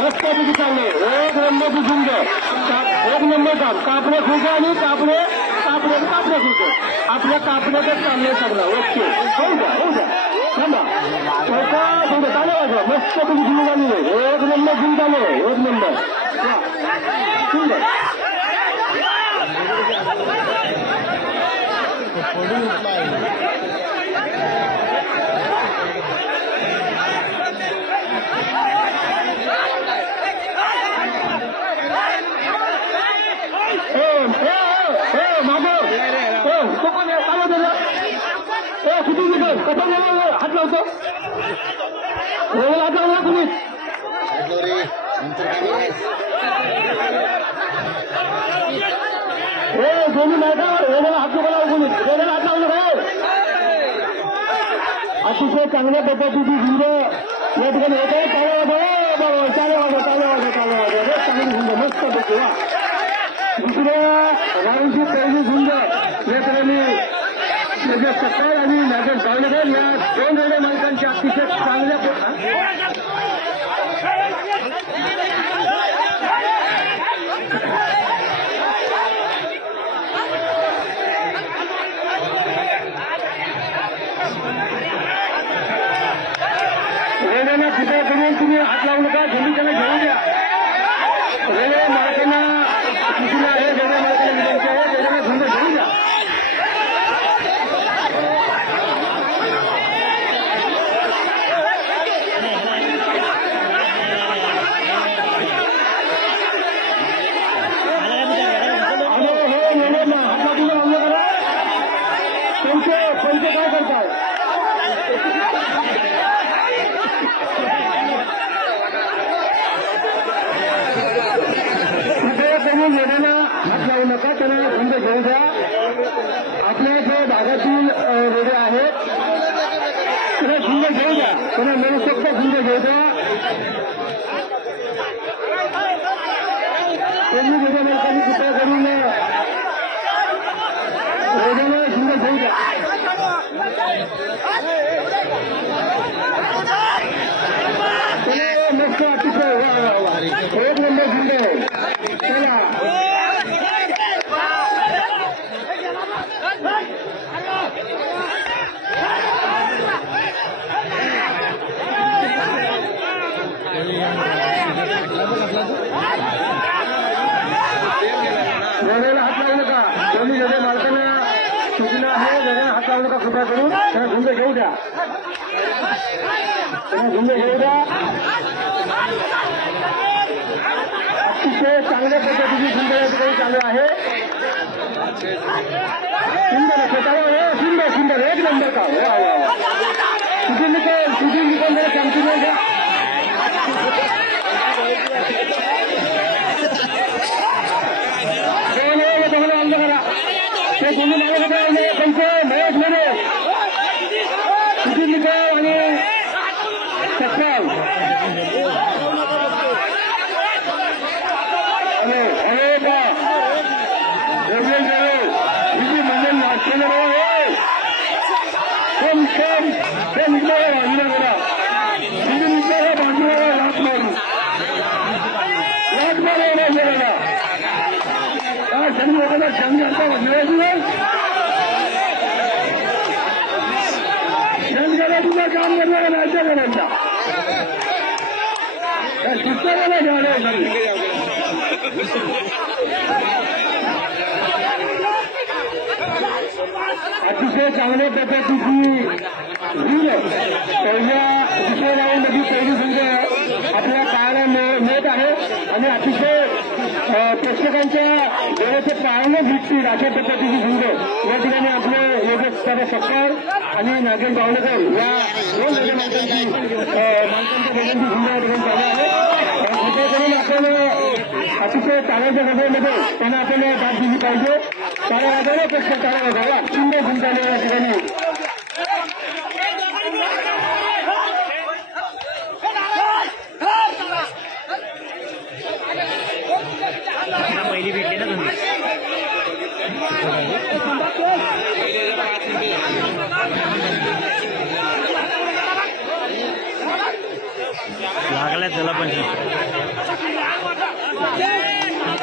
रस्त्यापैकी चालले एक नंबर झुंज एक नंबर काम कापडे खुर्च्या आणि कापडे खुर्चे आपल्या कापड्यातच चाललंय सगळं. ओके होऊ द्या थांबा थोडं चालू वाजवा मस्तपैकी झुंज झाली एक नंबर झुंज झाले एक नंबर सुंदर. हात लावतो हात लावला तुम्हीच दोन्ही नाही का वेगळा हात लोकांना कोणीच वेगळा हात लावलं काय अतिशय चांगल्या पद्धतीची झुंज या ठिकाणी होत आहे. चाले वाजवा चांगली झुंज मस्त पैकी वा. दुसऱ्या राऊंडची पहिली झुंज या ठिकाणी सकाळ आणि नागेश गावलेकर या दोन रेल्वे मालकांच्या अतिशय चांगल्या रेल्वेला कृपया करून तुम्ही हात लावू नका झेंडी त्यांना घेऊन द्या. रेल्वे मालकांना सूचना आहे रेल्वे मालकांना विनंती आहे रेल्वेला झुंज घेऊन द्या. कोणते काय करताय कोणी येण्याला हात लावू नका त्यांना झुंज घेऊ द्या. आपल्या जे भागातील रेल्वे आहेत त्यांना झुंज घेऊ द्या त्यांना मिळू शकता झुंज घेऊ द्या. त्यांनी रेल्वे मालकांनी कृपया करून रेल्वेला झुंज घेऊ द्या. मस्त अतिशय एक नंबर झुंज चला रेल्वेला हात लावू नका. दोन्ही रेल्वे मालकांना सूचना आहे रेल्वेला हात लावू नका कृपया करून त्यांना झुंज घेऊ द्या. अतिशय चांगल्या पद्धतीची झुंज या ठिकाणी चालू आहे. सुंदर एक नंबर का सुधीर निकल जरा शांतीने घ्या. बंद करा ते दोन्ही मालक त्यांचे महेश मेने सुधीर निकल आणि सत्याव शेतकऱ्या तुझं काम करणारा राज्य करायचा शिक्षकाला झालं अतिशय चांगल्या पद्धतीची पहिल्या दुसऱ्या राऊंडमध्ये पहिली संघ आपल्या पाहायला मिळत आहे आणि अतिशय प्रेक्षकांच्या डोळ्याचे पाळणे भेटतील अशा पद्धतीची संघ या ठिकाणी आपले योगेश सपकाळ आणि नागेश गावलेकर या दोन रेल्वे मालकांच्या दोघांची संघ या ठिकाणी चालू आहे. कृपया करून आपण अतिशय चांगल्या गटामध्ये त्यांना आपण दाद दिली पाहिजे. टाळ्या वाजवण्यापेक्षा टाळ्या वाजवा सुंदर संचालय या ठिकाणी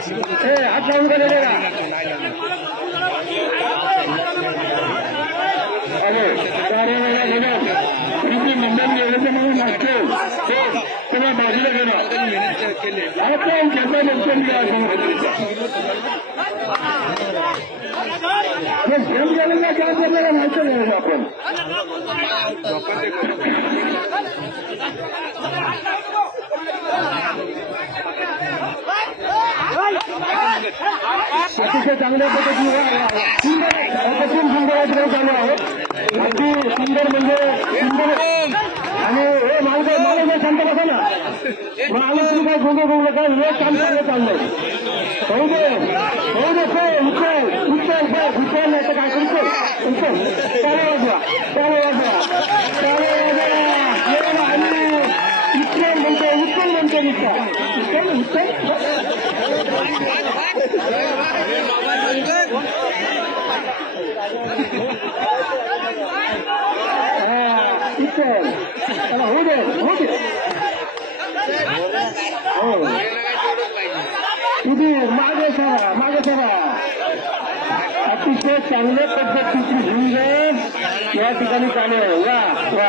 हात लावून का लेलेला अरे किती नंबर गेलं म्हणून लागतो तेव्हा बाजूला गेलो आपण घेता नंतर घेऊन गेलेला काय आपल्याला माहिती नाही आपण अतिशय चांगल्या पद्धतीने सुंदर चालू आहे अगदी सुंदर म्हणजे सुंदर आणि हे मालक शांत बसा ना आम्ही तुम्ही काय गोंधळ करू नका हे काम चांगलं चाललंय होऊ दे उचल नाही तर काय करतो उचल चालू वाजवा आणि उचल म्हणतो उचल होऊ दे तुम्ही मागे सरा अतिशय चांगल्या पद्धतीची झुंज या ठिकाणी चालू आहे वा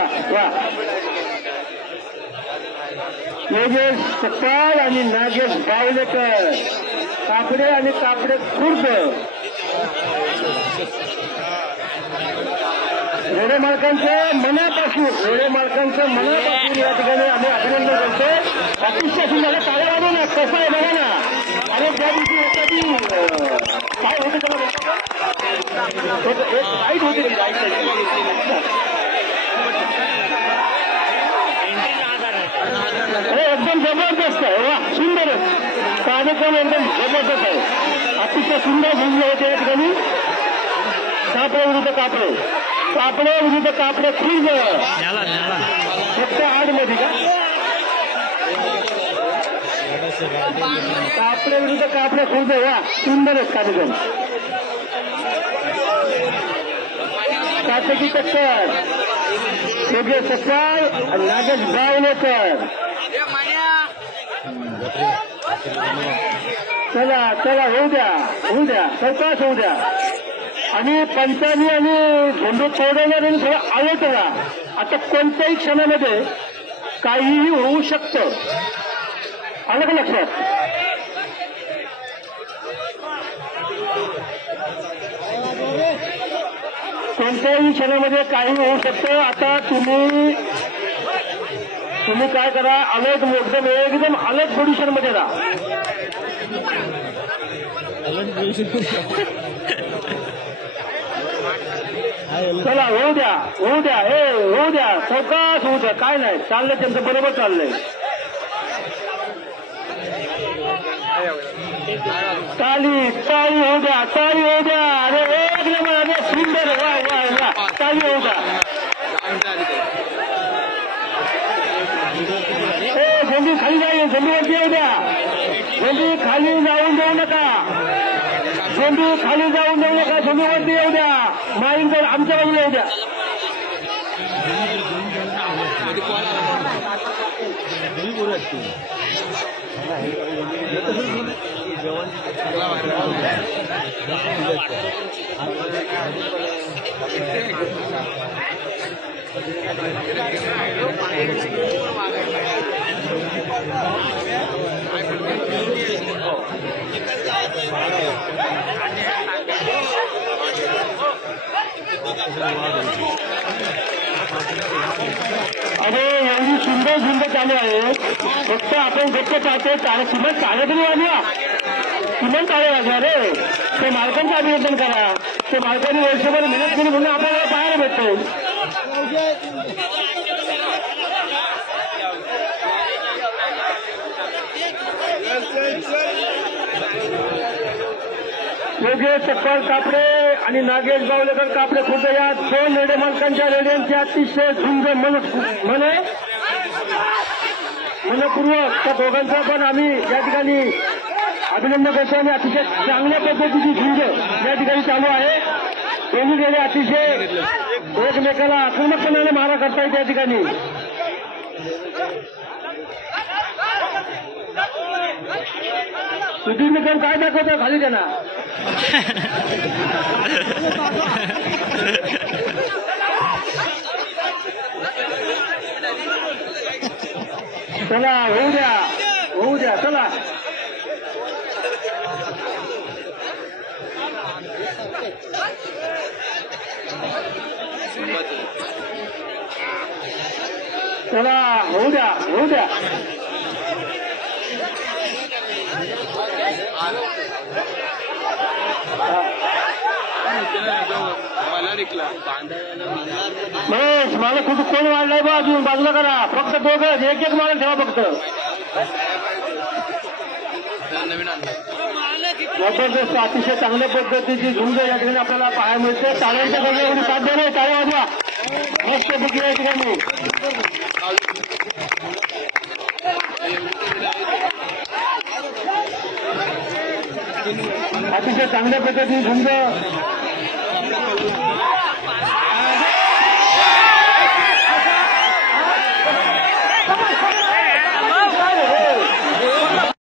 योगेश सकाळ आणि नागेश बावलेकर कापडे आणि कापडे खुर्द रेडे मालकांचं मनापासून या ठिकाणी आम्ही अभिनंदन करतो अतिशय सुंदर टाळ्या वाजू ना कसं आहे बघा ना अरे त्या दिवशी एखादी काय होते त्याला एक लाईट होती अरे एकदम जबरदस्त आहे वा सुंदर कार्यक्रम एकदम जबरदस्त आहे अतिशय सुंदर भूमी होते या ठिकाणी कापडे विरुद्ध कापडे खुर्द फक्त 8 मध्ये का कापडे विरुद्ध कापडे खुर्द वा सुंदरच कार्यक्रम काटेकी टक्कर योगेश सकाळ आणि नागेश बावलेकर चला होऊ द्या चौकाश होऊ द्या आणि पंचांनी आणि झेंडू तोडवणाऱ्यांनी थोडं अलर्ट राहा आता कोणत्याही क्षणामध्ये काहीही होऊ शकतं आलं का लक्षात कोणत्याही क्षणामध्ये काही होऊ शकतं आता तुम्ही काय करा अलर्ट एकदम अलर्ट पोझिशन मध्ये राहा चला होऊ द्या चौकास होऊ द्या काय नाही चाललंय त्यांचं बरोबर चाललंय ताली होऊ द्या अरे एक नंबर अरे सुंदर वा ताली होऊ द्या झेंडी खाली जाईल झेंडीवरती येऊ द्या झेंडी खाली जाऊन देऊ नका झेंडीवरती येऊ द्या माईक जर आमच्या बाजूला येऊ द्या अरे एवढी सुंदर चालू आहे फक्त आपण गप्प पाहतो किमान टाळे तरी वाजवा किमान टाळे वाजवा रे ते मालकांचं अभिनंदन करा ते मालकांनी वर्षभर मेहनत केली म्हणून आपल्याला पाहायला भेटतो योगेश सकाळ कापडे आणि नागेश बावलेकर कापडे खुर्द या 2 रेडे मालकांच्या रेड्यांची अतिशय झुंज मनपूर्वक त्या दोघांचं पण आम्ही या ठिकाणी अभिनंदन करतो आणि अतिशय चांगल्या पद्धतीची झुंज या ठिकाणी चालू आहे दोन्ही रेडे अतिशय एकमेकाला आक्रमकपणाने मारा करतायत या ठिकाणी सुधीर निकम काय दाखवतो खाली त्यांना चला होऊ द्या चला चला होऊ द्या महेश मला कुठं कोण वाढलाय बा अजून बाजूला करा फक्त दोघं एक माल ठेवा फक्त जबरदस्त अतिशय चांगल्या पद्धतीची झुंज या ठिकाणी आपल्याला पाहायला मिळते टाळ्यांच्या जागी एवढी साध्य नाही टाळ्या वाजवा मस्त बुकी या ठिकाणी अतिशय चांगल्या पद्धतीची झुंज